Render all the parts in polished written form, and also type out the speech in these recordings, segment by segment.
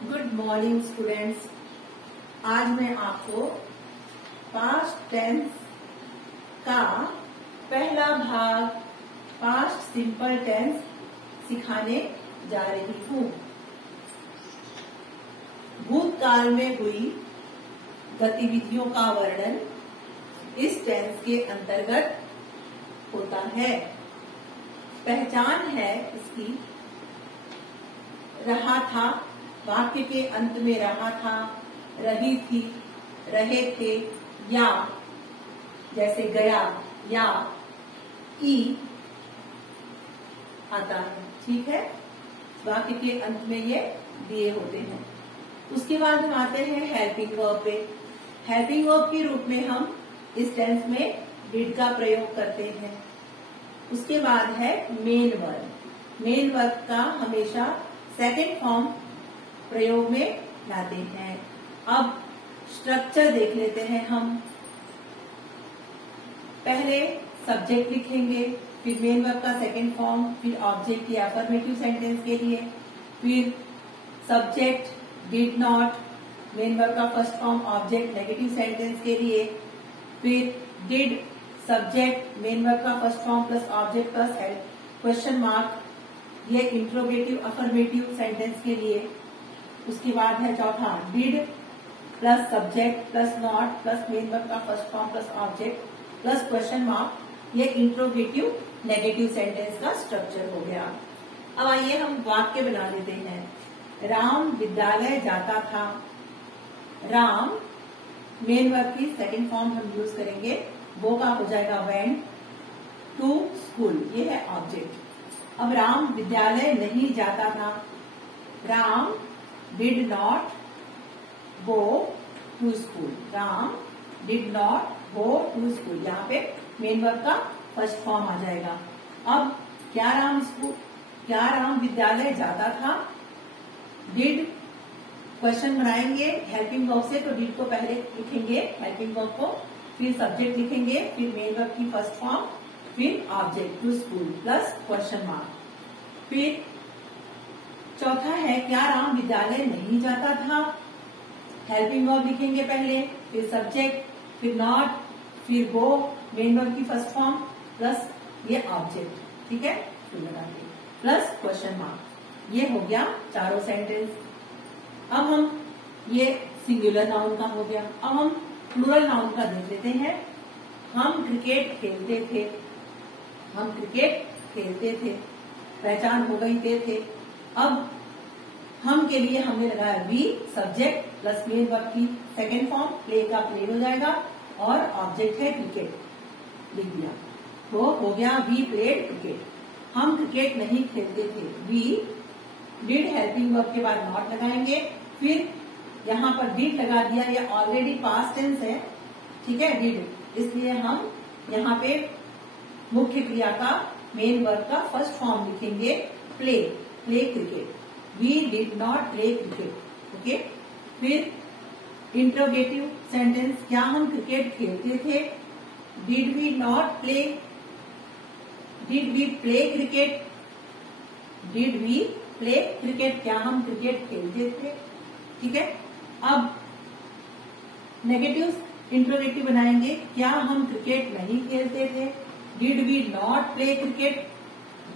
Good morning students. आज मैं आपको पास्ट टेंस का पहला भाग पास्ट सिंपल टेंस सिखाने जा रही हूँ। भूतकाल में हुई गतिविधियों का वर्णन इस टेंस के अंतर्गत होता है। पहचान है इसकी रहा था, वाक्य के अंत में रहा था, रही थी, रहे थे, या जैसे गया या ई आता है। ठीक है, वाक्य के अंत में ये दिए होते हैं। उसके बाद हम आते हैं हेल्पिंग वर्ब पे। हेल्पिंग वर्ब के रूप में हम इस टेंस में डिड का प्रयोग करते हैं। उसके बाद है मेन वर्ब। मेन वर्ब का हमेशा सेकंड फॉर्म प्रयोग में लाते हैं। अब स्ट्रक्चर देख लेते हैं हम। पहले सब्जेक्ट लिखेंगे, फिर मेन वर्ब का सेकंड फॉर्म, फिर ऑब्जेक्ट या अफर्मेटिव सेंटेंस के लिए, फिर subject did not, main verb का first form object negative sentence के लिए, फिर डिड सब्जेक्ट मेन वर्ब का first form plus object plus question mark, ये इंट्रोगेटिव अफर्मेटिव सेंटेंस के लिए। उसके बाद है चौथा did plus subject plus not plus main verb का first form plus object plus question mark, ये इंट्रोगेटिव नेगेटिव सेंटेंस का स्ट्रक्चर हो गया। अब आइए हम वाक्य बना लेते हैं। राम विद्यालय जाता था। राम मेन वर्ब की सेकंड फॉर्म हम यूज करेंगे, वो का हो जाएगा वेंट टू स्कूल, ये है ऑब्जेक्ट। अब राम विद्यालय नहीं जाता था। Ram did not go to school. Ram did not go to school, यहाँ पे मेन वर्ब का फर्स्ट फॉर्म आ जाएगा। अब क्या राम विद्यालय जाता था। डिड क्वेश्चन बनाएंगे हेल्पिंग वर्ब से, तो डिड को पहले लिखेंगे हेल्पिंग वर्ब को, फिर सब्जेक्ट लिखेंगे, फिर मेन वर्ब की फर्स्ट फॉर्म, फिर object to school plus question mark. फिर चौथा है क्या राम विद्यालय नहीं जाता था। हेल्पिंग वर्ब लिखेंगे पहले, फिर सब्जेक्ट, फिर नॉट, फिर गो, मेन वर्ब की फर्स्ट फॉर्म प्लस ये ऑब्जेक्ट। ठीक है, फिर लगाएंगे प्लस क्वेश्चन मार्क। ये हो गया चारों सेंटेंस। अब हम ये सिंगुलर नाउन का हो गया। अब हम प्लूरल नाउन का देख लेते हैं। हम क्रिकेट खेलते थे। हम क्रिकेट खेलते थे, पहचान हो गई थे। अब हम के लिए हमने लगाया we, subject plus main verb की सेकेंड फॉर्म, प्ले का प्ले हो जाएगा, और ऑब्जेक्ट है क्रिकेट, लिख दिया, तो हो गया वी प्लेड क्रिकेट। हम क्रिकेट नहीं खेलते थे। वी डिड हेल्पिंग वर्ब के बाद नॉट लगाएंगे, फिर यहाँ पर डिड लगा दिया, ये ऑलरेडी पास्ट टेंस है। ठीक है, डिड, इसलिए हम यहाँ पे मुख्य क्रिया का मेन वर्ब का फर्स्ट फॉर्म लिखेंगे play, play cricket. We did not play cricket. Okay, फिर इंट्रोगेटिव सेंटेंस, क्या हम क्रिकेट खेलते थे। Did we not play, did we play cricket, did we play cricket, क्या हम क्रिकेट खेलते थे। ठीक है, अब नेगेटिव इंट्रोगेटिव बनाएंगे, क्या हम क्रिकेट नहीं खेलते थे। Did we not play cricket,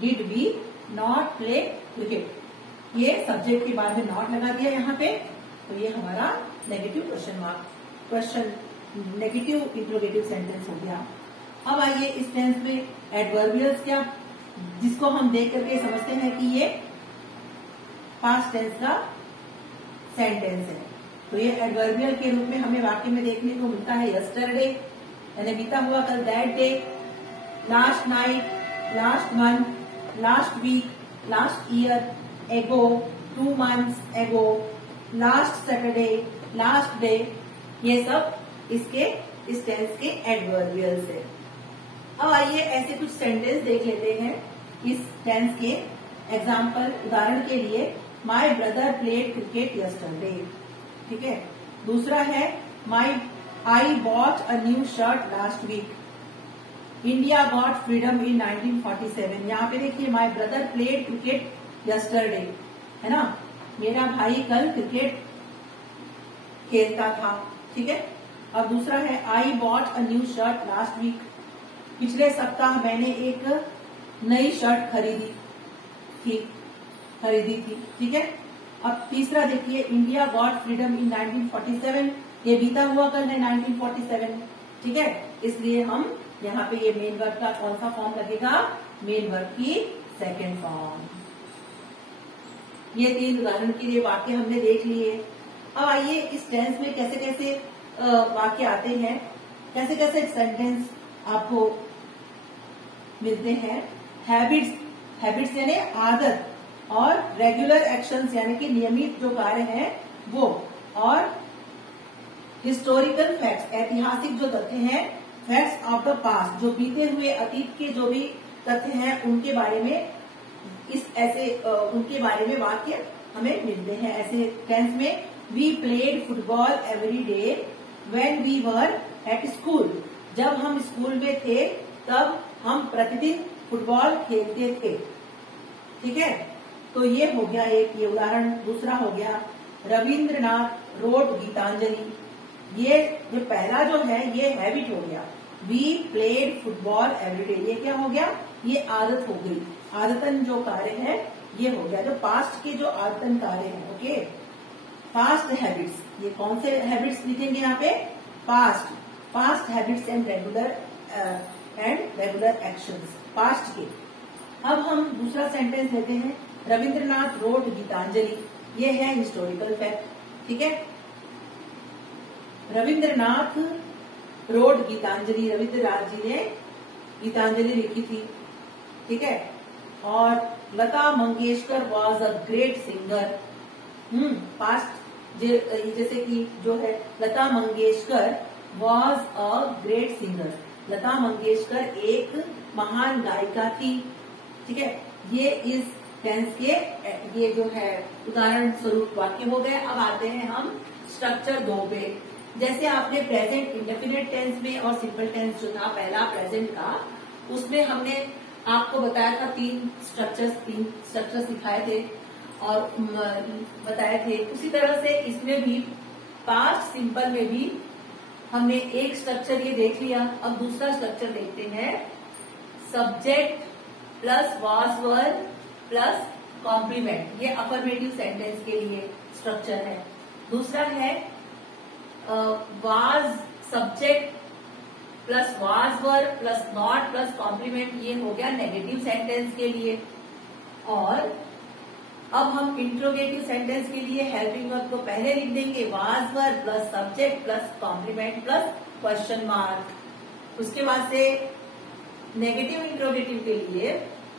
did we not play cricket, ये सब्जेक्ट के बाद में नॉट लगा दिया यहाँ पे, तो ये हमारा negative question mark, question negative interrogative sentence हो गया। अब आइए इस टेंस में एडवर्बियल्स, क्या जिसको हम देख करके समझते हैं कि ये पास्ट टेंस का सेंटेंस है। तो ये एडवर्बियल के रूप में हमें वाक्य में देखने को मिलता है यस्टरडे, यानी बीता हुआ कल, that day, last night, last month, last week, last year, ago, 2 months एगो, लास्ट सैटरडे, लास्ट डे, ये सब इसके इस टेंस के एडवर्बियल्स है। अब आइए ऐसे कुछ सेंटेंस देख लेते हैं इस टेंस के एग्जाम्पल, उदाहरण के लिए my brother played cricket yesterday. ठीक है, दूसरा है I bought a new shirt last week, India got freedom in 1947। यहाँ पे देखिए my brother played cricket yesterday, है ना। मेरा भाई कल क्रिकेट खेलता था। ठीक है। और दूसरा है I bought a new shirt last week. पिछले सप्ताह मैंने एक नई शर्ट खरीदी थी। ठीक है। अब तीसरा देखिए, इंडिया गॉट फ्रीडम इन 1947। ये बीता हुआ कल है 1947। ठीक है। इसलिए हम यहाँ पे ये मेन वर्ब का कौन सा फॉर्म लगेगा, मेन वर्ब की सेकेंड फॉर्म। ये 3 उदाहरण के लिए वाक्य हमने देख लिए। अब आइए इस टेंस में कैसे कैसे वाक्य आते हैं, कैसे कैसे सेंटेंस आपको मिलते हैं। हैबिट्स यानी आदत, और रेगुलर एक्शंस यानी कि नियमित जो कार्य हैं वो, और हिस्टोरिकल फैक्ट्स ऐतिहासिक जो तथ्य हैं, फैक्ट्स ऑफ द पास्ट जो बीते हुए अतीत के जो भी तथ्य हैं उनके बारे में उनके बारे में वाक्य हमें मिलते हैं ऐसे टेंस में। We played football every day when we were at school. जब हम स्कूल में थे तब हम प्रतिदिन फुटबॉल खेलते थे। ठीक है। तो ये हो गया एक ये उदाहरण। दूसरा हो गया रविंद्रनाथ रोट गीतांजलि। ये जो पहला जो है ये हैबिट हो गया। वी प्लेड फुटबॉल एवरीडे, ये क्या हो गया, ये आदत हो गई। आदतन जो कार्य है ये हो गया, जो पास्ट के जो आदतन कार्य है। ओके, पास्ट हैबिट्स, ये कौन से हैबिट्स लिखेंगे यहाँ पे, past habits and regular actions, past के। अब हम दूसरा सेंटेंस लेते हैं, रविंद्रनाथ रोट गीतांजलि। ये है हिस्टोरिकल फैक्ट। ठीक है। रविंद्रनाथ रोट गीतांजलि, रविंद्रनाथ जी ने गीतांजलि लिखी थी। ठीक है। और Lata Mangeshkar was a great singer. Past जैसे कि जो है Lata Mangeshkar was a great singer, Lata Mangeshkar एक महान गायिका थी। ठीक है। ये इस टेंस के ये जो है उदाहरण स्वरूप वाक्य हो गए। अब आते हैं हम स्ट्रक्चर 2 पे। जैसे आपने प्रेजेंट इंडेफिनिट टेंस में और सिंपल टेंस जो था पहला प्रेजेंट का, उसमें हमने आपको बताया था 3 स्ट्रक्चर्स सिखाए थे और बताए थे। उसी तरह से इसमें भी पास्ट सिंपल में भी हमने एक स्ट्रक्चर ये देख लिया। अब दूसरा स्ट्रक्चर देखते हैं, subject plus was were plus complement. ये अफर्मेटिव सेंटेंस के लिए स्ट्रक्चर है। दूसरा है was subject plus was were plus not plus complement, ये हो गया नेगेटिव सेंटेंस के लिए। और अब हम इंट्रोगेटिव सेंटेंस के लिए हेल्पिंग वर्ब को पहले लिख देंगे, was were plus subject plus complement plus question mark. उसके बाद से नेगेटिव इंट्रोगेटिव के लिए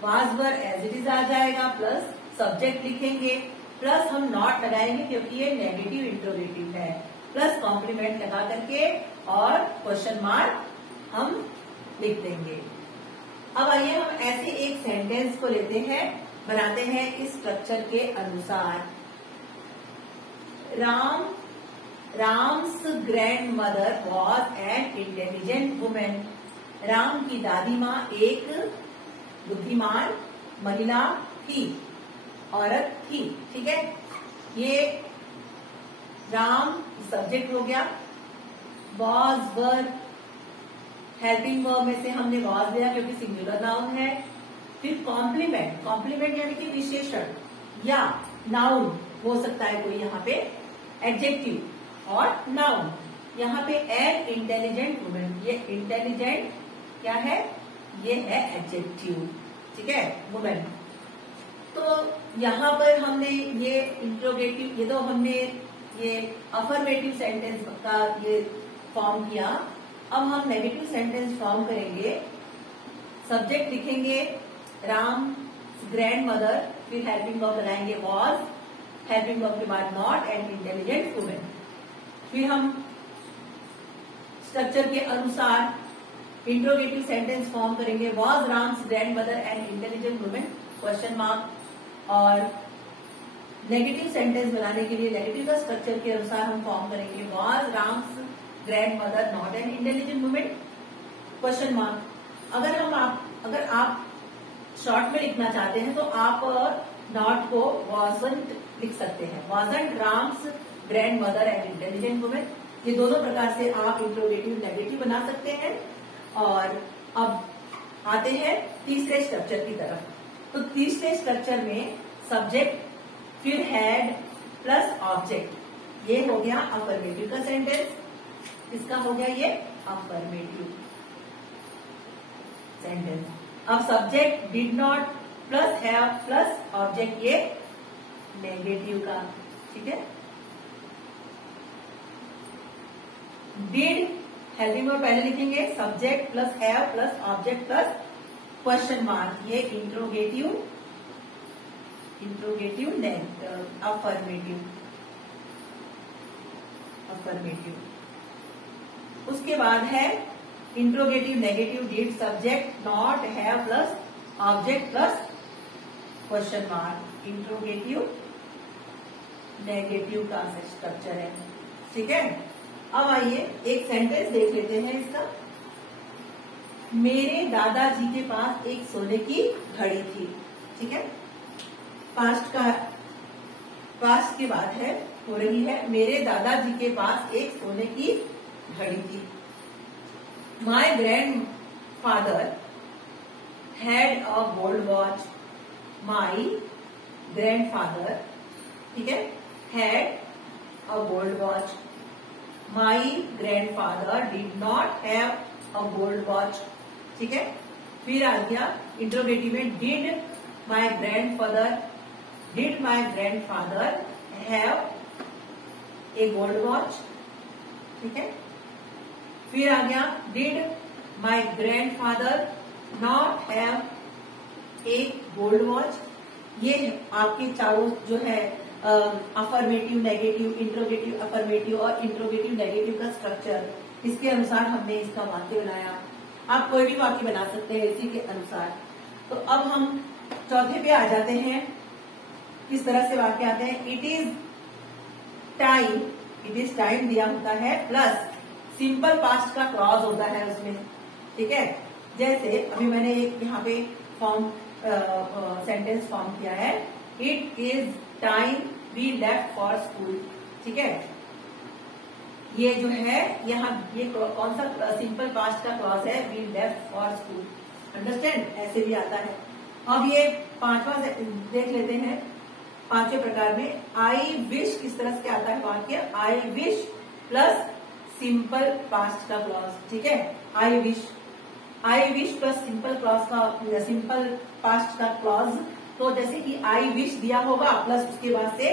was were as it is आ जाएगा, प्लस सब्जेक्ट लिखेंगे, प्लस हम नॉट लगाएंगे क्योंकि ये नेगेटिव इंट्रोगेटिव है, प्लस कॉम्प्लीमेंट लगा करके और क्वेश्चन मार्क हम लिख देंगे। अब आइए हम ऐसे एक सेंटेंस को लेते हैं, बनाते हैं इस स्ट्रक्चर के अनुसार। Ram's grand mother was an intelligent women. Ram की दादी माँ एक बुद्धिमान महिला थी, औरत थी। ठीक है। ये राम सब्जेक्ट हो गया, वॉज वर हेल्पिंग वर्ब में से हमने वॉज लिया क्योंकि सिंगुलर नाउन है। फिर कॉम्प्लीमेंट यानी कि विशेषण या नाउन हो सकता है कोई, यहाँ पे एडजेक्टिव और नाउन। यहाँ पे एन इंटेलिजेंट वुमेन, ये इंटेलिजेंट क्या है, ये है एडजेक्टिव। ठीक है, वुमेन। तो यहाँ पर हमने ये इंट्रोगेटिव, ये तो हमने ये अफर्मेटिव सेंटेंस का ये फॉर्म किया। अब हम नेगेटिव सेंटेंस फॉर्म करेंगे। सब्जेक्ट लिखेंगे राम ग्रैंड मदर, फिर हेल्पिंग वर्ब लगाएंगे वॉज, हेल्पिंग वर्ब के बाद नॉट एंड इंटेलिजेंट वुमेन। फिर हम स्ट्रक्चर के अनुसार इंट्रोगेटिव सेंटेंस फॉर्म करेंगे, was Ram's grand mother and intelligent women question mark. और नेगेटिव सेंटेंस बनाने के लिए नेगेटिव का स्ट्रक्चर के अनुसार हम फॉर्म करेंगे, was Ram's grand mother not an intelligent women question mark. अगर आप शॉर्ट में लिखना चाहते हैं तो आप नॉट को wasn't लिख सकते हैं। wasn't Ram's grand mother and intelligent women, ये दोनों प्रकार से आप इंट्रोगेटिव नेगेटिव बना सकते हैं। और अब आते हैं तीसरे स्ट्रक्चर की तरफ। तो तीसरे स्ट्रक्चर में सब्जेक्ट फिर हैड प्लस ऑब्जेक्ट, ये हो गया अफर्मेटिव का सेंटेंस, इसका हो गया ये अफर्मेटिव सेंटेंस। अब subject did not plus have plus object, ये नेगेटिव का, ठीक है। डिड हेल्पिंग वर्ब पहले लिखेंगे, subject plus have plus object plus question mark, ये इंट्रोगेटिव अफर्मेटिव। उसके बाद है interrogative negative, did subject not have plus object plus question mark, interrogative negative का स्ट्रक्चर है, ठीक है। अब आइए एक सेंटेंस देख लेते हैं इसका। मेरे दादाजी के पास एक सोने की घड़ी थी, ठीक है। पास्ट की बात है, हो रही है, मेरे दादाजी के पास एक सोने की घड़ी थी। My grand father had a gold watch, my grand father, ठीक है, had a gold watch, my grand father did not have a gold watch, ठीक है। फिर आ गया इंट्रोगेटिव में, did my grandfather have a gold watch, ठीक है। फिर आ गया did my grandfather not have a gold watch. ये आपके चारों जो है अफर्मेटिव नेगेटिव, इंट्रोगेटिव अफर्मेटिव और इंट्रोगेटिव नेगेटिव का स्ट्रक्चर, इसके अनुसार हमने इसका वाक्य बनाया। आप कोई भी वाक्य बना सकते हैं इसी के अनुसार। तो अब हम चौथे पे आ जाते हैं, किस तरह से वाक्य आते हैं। इट इज टाइम दिया होता है प्लस सिंपल पास्ट का क्लॉज होता है उसमें, ठीक है। जैसे अभी मैंने एक यहाँ पे सेंटेंस फॉर्म किया है, it is time we left for school, ठीक है। ये जो है यहाँ ये कौन सा सिंपल पास्ट का क्लॉज है, we left for school, understand, ऐसे भी आता है। अब ये पांचवा देख लेते हैं, पांचवें प्रकार में आई विश किस तरह से आता है वाक्य, आई विश प्लस सिंपल पास्ट का क्लॉज, ठीक है। आई विश प्लस सिंपल पास्ट का क्लॉज, तो जैसे कि आई विश दिया होगा प्लस उसके बाद से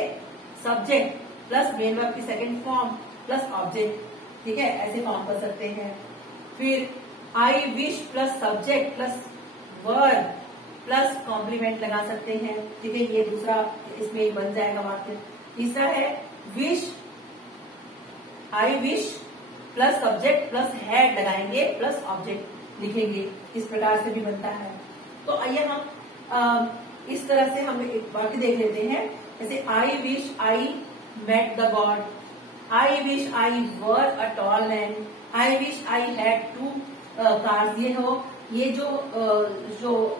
सब्जेक्ट प्लस मेन वर्ब की सेकंड फॉर्म प्लस ऑब्जेक्ट, ठीक है, ऐसे फॉर्म कर सकते हैं। फिर I wish plus subject plus verb plus complement लगा सकते हैं, ठीक है, ये दूसरा इसमें बन जाएगा वाक्य। तीसरा है wish, I wish plus subject plus had लगाएंगे प्लस ऑब्जेक्ट लिखेंगे, इस प्रकार से भी बनता है। तो आइए हम इस तरह से हम एक वाक्य देख लेते हैं, जैसे I wish I met the god, I wish I were a tall man, I wish I had 2 cars. ये जो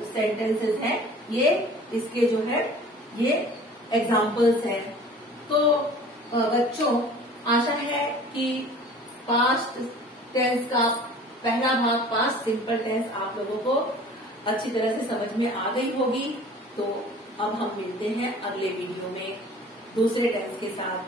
सेंटेंसेस हैं ये इसके जो है ये एग्जाम्पल्स हैं। तो बच्चों आशा है कि पास्ट टेंस का पहला भाग पास्ट सिंपल टेंस आप लोगों को अच्छी तरह से समझ में आ गई होगी। तो अब हम मिलते हैं अगले वीडियो में दूसरे टेंस के साथ।